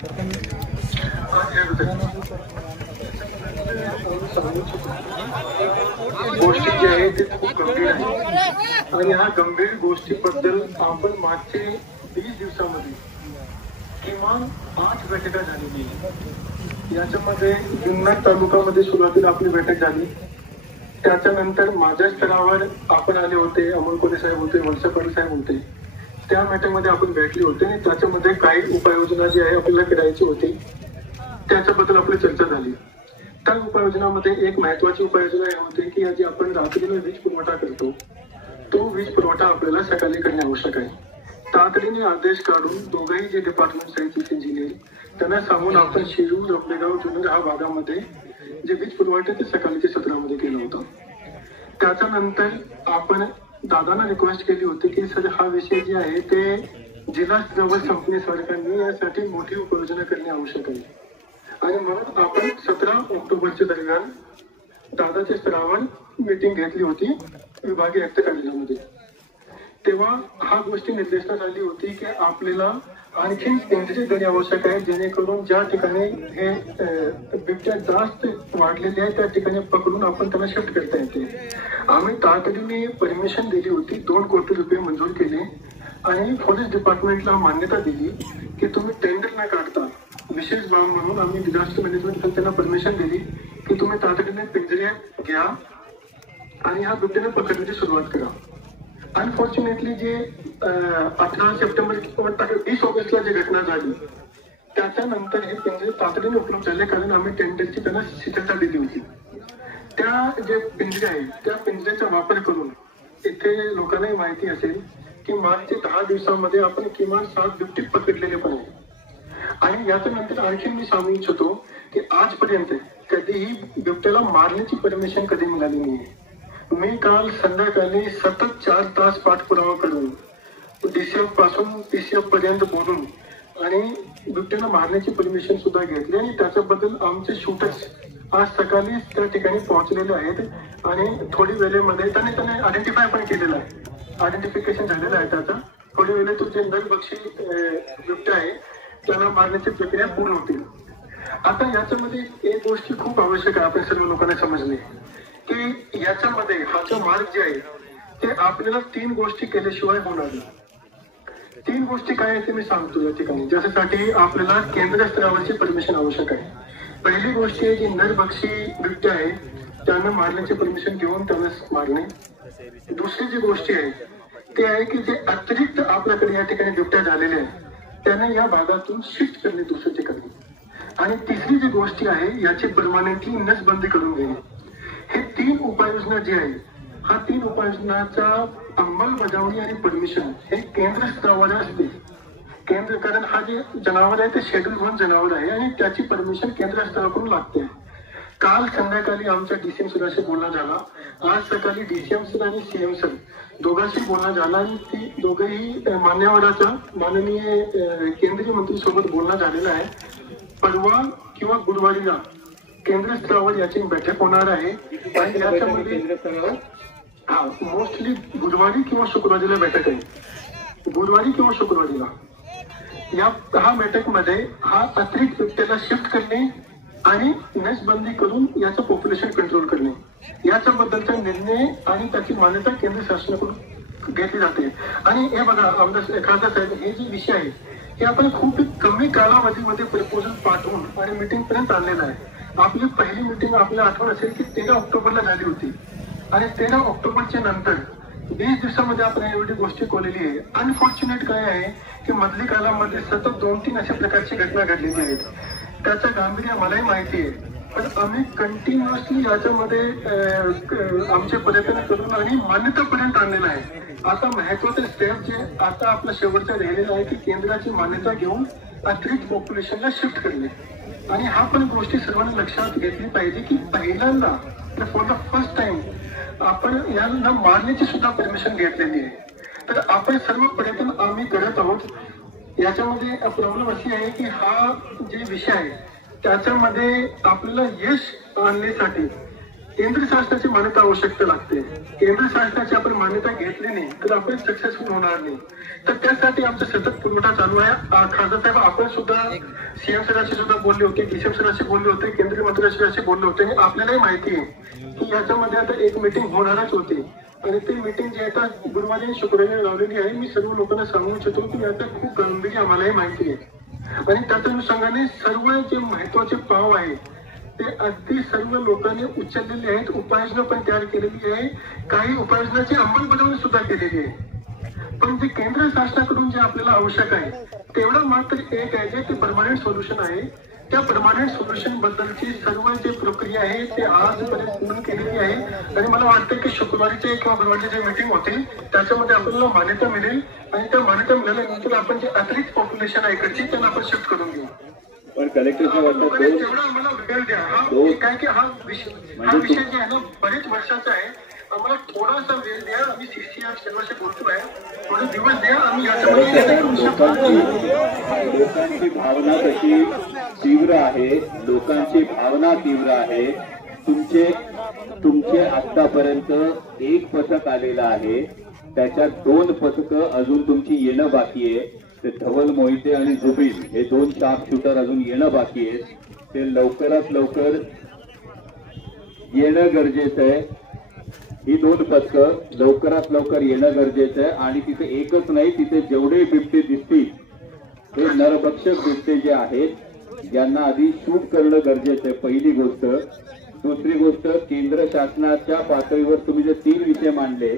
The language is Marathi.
गोष्टी जी आहे ती खूप गंभीर आहे आणि ह्या गंभीर गोष्टीबद्दल आपण मागचे 20 दिवसामध्ये किमान 8 बैठका झालेली आहे। याच्यामध्ये जुन्नर तालुक्यामध्ये सुरुवातीला आपली बैठक झाली, त्याच्यानंतर माझ्या स्तरावर आपण आले होते, अमोल कोले साहेब होते, वळसे पाटील साहेब होते, त्या मीटिंगमध्ये आपण भेटले होते आणि त्याच्यामध्ये काही उपाययोजना जी आहे आपल्याला करायची होती त्याच्याबद्दल आपली चर्चा झाली। त्या उपाययोजनामध्ये एक महत्वाची उपाययोजना हे होती की आज आपण रात्रीला वीज पुरवठा करतो तो वीज पुरवठा आपल्याला सकाळी करणे आवश्यक आहे। तातडीने आदेश काढून दोघेही जे डिपार्टमेंट आहेत चीफ इंजिनियर त्यांना सांगून आपण शिरूर, आपलेगाव, जुन्नर ह्या भागामध्ये जे वीज पुरवठा ते सकाळच्या सत्रामध्ये केलं होतं। त्याच्यानंतर आपण दादांना रिक्वेस्ट केली होती की सर हा विषय जे आहे ते जिल्हा स्तरावर संपणे सरकारने यासाठी मोठी उपाययोजना करणे आवश्यक आहे आणि म्हणून आपण 17 ऑक्टोबरच्या दरम्यान दादाच्या स्तरावर मीटिंग घेतली होती विभागीय आयुक्त कार्यालयामध्ये। तेव्हा हा गोष्टी निर्देशनात आली होती की आपल्याला आणखी पिंजरे देणे आवश्यक आहे जेणेकरून ज्या ठिकाणी हे बिबट्या जास्त वाढलेले आहे त्या ठिकाणी पकडून आपण त्यांना शिफ्ट करता येते। आम्ही तातडीने परमिशन दिली होती, 2 कोटी रुपये मंजूर केले आणि फॉरेस्ट डिपार्टमेंटला मान्यता दिली की तुम्ही टेंडर न काढता विशेष बाब म्हणून आम्ही डिझास्टर मॅनेजमेंट त्यांना परमिशन दिली की तुम्ही तातडीने पिंजरे घ्या आणि ह्या बिबट्याने पकडण्याची सुरुवात करा। अनफॉर्च्युनेटली जे 18 सप्टेंबर किंवा 20 ऑगस्टला जी घटना झाली त्याच्यानंतर हे पिंजरे तातडीने उपलब्ध झाले कारण आम्ही टेंडरची त्यांना शिथिलता दिली होती। त्या जे पिंजरे आहेत त्या पिंजऱ्याचा वापर करून इथे लोकांनाही माहिती असेल की मागच्या 10 दिवसांमध्ये आपण किमान 7 बिबटे पकडलेले पण आहे आणि याच्यानंतर आणखी मी सांगू इच्छितो की आजपर्यंत कधीही बिबट्याला मारण्याची परमिशन कधी मिळाली नाही। मी काल संध्याकाळी सतत 4 तास पाठपुरावा करून DCF पासून PCF पर्यंत बोलून आणि बिबट्याला मारण्याची परमिशन सुद्धा घेतली आणि त्याच्याबद्दल आमचे शूटर्स आज सकाळी त्या ठिकाणी पोहोचलेले आहेत आणि थोडी वेळेमध्ये त्याने आयडेंटिफाय पण केलेलं आहे, आयडेंटिफिकेशन झालेलं आहे त्याचा। थोडी वेळे तो जे नरभक्षी बिबट्या आहे त्यांना मारण्याची प्रक्रिया पूर्ण होतील। आता याच्यामध्ये एक गोष्टी खूप आवश्यक आहे आपण सर्व लोकांना समजणे की याच्यामध्ये हा जो मार्ग जे आहे ते आपल्याला 3 गोष्टी केल्याशिवाय होणार नाही। 3 गोष्टी काय आहे ते मी सांगतो या ठिकाणी, ज्याच्यासाठी आपल्याला केंद्र स्तरावरची परमिशन आवश्यक आहे। पहिली गोष्ट आहे की नरभक्षी बिबट्या आहे त्यांना मारण्याची परमिशन घेऊन त्यांना मारणे। दुसरी जी गोष्ट आहे ते आहे की जे अतिरिक्त आपल्याकडे या ठिकाणी बिबट्या झालेल्या आहेत त्यांना या भागातून शिफ्ट करणे दुसऱ्या ठिकाणी। आणि तिसरी जी गोष्ट आहे याची परमानंटली नसबंदी करून घेणे। हे 3 उपाययोजना जी आहे हा 3 उपाययोजनाचा अंमलबजावणी आणि परमिशन हे केंद्र स्तरावर असते। केंद्र कारण हा जे जनावर आहे ते शेड्यूल 1 जनावर आहे आणि त्याची परमिशन केंद्र स्तराकडून लागते। काल संध्याकाळी आमच्या DCM सरांशी बोलणं झाला, आज सकाळी DCM सर आणि CM सर दोघांशी बोलणं झालं आणि ती दोघेही मान्यवराचा माननीय केंद्रीय मंत्री सोबत बोलणं झालेलं आहे। परवा किंवा गुरुवारीला केंद्र स्तरावर याची बैठक होणार आहे आणि याच्यामध्ये मोस्टली बुधवारी किंवा शुक्रवारीला बैठक आहे, गुरुवारी किंवा शुक्रवारीला। हा बैठकमध्ये हा अतिरिक्त बिबट्याला शिफ्ट करणे आणि नसबंदी करून याचं पॉप्युलेशन कंट्रोल करणे याच्याबद्दलचा निर्णय आणि त्याची मान्यता केंद्र शासनाकडून घेतली जाते। आणि हे बघा आमदार एखादा साहेब हे जे विषय आहे हे आपण खूप कमी कालावधीमध्ये प्रपोजल पाठवून आणि मीटिंग पर्यंत आणलेलं आहे। आपली पहिली मीटिंग आपल्याला आठवण असेल की 13 ऑक्टोबरला झाली होती आणि 13 ऑक्टोबरच्या नंतर 20 दिवसामध्ये आपण एवढी गोष्टी कोलेली आहे। अनफॉर्च्युनेट काय आहे की मधली कालामध्ये सतत 2-3 अशा प्रकारची घटना घडलेली आहेत, त्याचं गांभीर्य मलाही माहिती आहे, पण आम्ही कंटिन्युअसली याच्यामध्ये आमचे प्रयत्न करून आणि मान्यतापर्यंत आणलेलं आहे। आता महत्वाचं स्टेप जे आता आपलं शेवटचं राहिलेलं आहे की केंद्राची मान्यता घेऊन अतिरिक्त पॉप्युलेशनला शिफ्ट करणे आणि हा पण गोष्टी सर्वांनी लक्षात घेतली पाहिजे की पहिल्यांदा फॉर द फर्स्ट टाइम आपण यांना मारण्याची सुद्धा परमिशन घेतलेली आहे। तर आपण सर्व प्रयत्न आम्ही करत आहोत। याच्यामध्ये प्रॉब्लेम अशी आहे की हा जे विषय आहे त्याच्यामध्ये आपल्याला यश आणण्यासाठी केंद्र शासनाची मान्यता आवश्यकता लागते. केंद्र शासनाची आपण मान्यता घेतली नाही तर आपण सक्सेसफुल होणार नाही. तर त्यासाठी आमचा सतत पुरवठा चालू आहे. खासदार साहेब आपण सुद्धा सीएम सरांशी सुद्धा बोलले होते, डीसीएम सरांशी बोलले होते, केंद्रीय मंत्र्यांशी बोलले होते. आणि आपल्यालाही माहिती आहे की याच्यामध्ये आता एक मीटिंग होणारच होती आणि ती मीटिंग जी आता गुरुवारी आणि शुक्रवारी लावलेली आहे. मी सर्व लोकांना सांगू इच्छितो की याचा खूप गांभीर्य आम्हालाही माहिती आहे आणि त्याच्या अनुषंगाने सर्व जे महत्वाचे पाव आहे ते अगदी सर्व लोकांनी उचललेले आहेत. उपाययोजना पण तयार केलेली आहे, काही उपाययोजनाची अंमलबजावणी सुद्धा केलेली आहे. पण जे केंद्र शासनाकडून जे आपल्याला आवश्यक आहे तेवढं मात्र एक आहे जे ते परमानंट सोल्युशन आहे. त्या परमानंट सोल्युशन बद्दलची सर्व जी प्रक्रिया आहे ते आजपर्यंत पूर्ण केलेली आहे आणि मला वाटतं की शुक्रवारीचे किंवा गुरुवारची जे मीटिंग होतील त्याच्यामध्ये आपल्याला मान्यता मिळेल आणि त्या मान्यता मिळाल्यानंतर आपण जे अतिरिक्त पॉप्युलेशन आहे इकडची त्यांना आपण शिफ्ट करून घेऊ. पण कलेक्टरच्या वाटतं तेवढा आम्हाला वेळ द्या. काय की हा विषय जे आहे ना बरेच वर्षाचा आहे. आम्हाला थोडासा वेळ द्या. आम्ही CCR सर्वांशी बोलतोय, थोडे दिवस द्या. आम्ही लोकांची भावना कशी तीव्र आहे, लोकांची भावना तीव्र आहे. तुमचे आतापर्यंत एक पथक आलेलं आहे, त्याच्यात 2 पथकं अजून तुमची येणं बाकी आहे. ते धवल मोहिते आणि जुबिन हे 2 शार्प शूटर अजून येणं बाकी आहेत. ते लवकरात लवकर येणं गरजेचं आहे. ही 2 पथकं लवकरात लवकर येणं गरजेचं आहे आणि तिथे एकच नाही, तिथे जेवढे बिबटे दिसतील हे नरभक्षक बिबटे जे आहेत यांना आधी शूट करणं गरजेचं आहे, पहिली गोष्ट. दुसरी गोष्ट, केंद्र शासनाच्या पातळीवर तुम्ही जे 3 विषय मांडले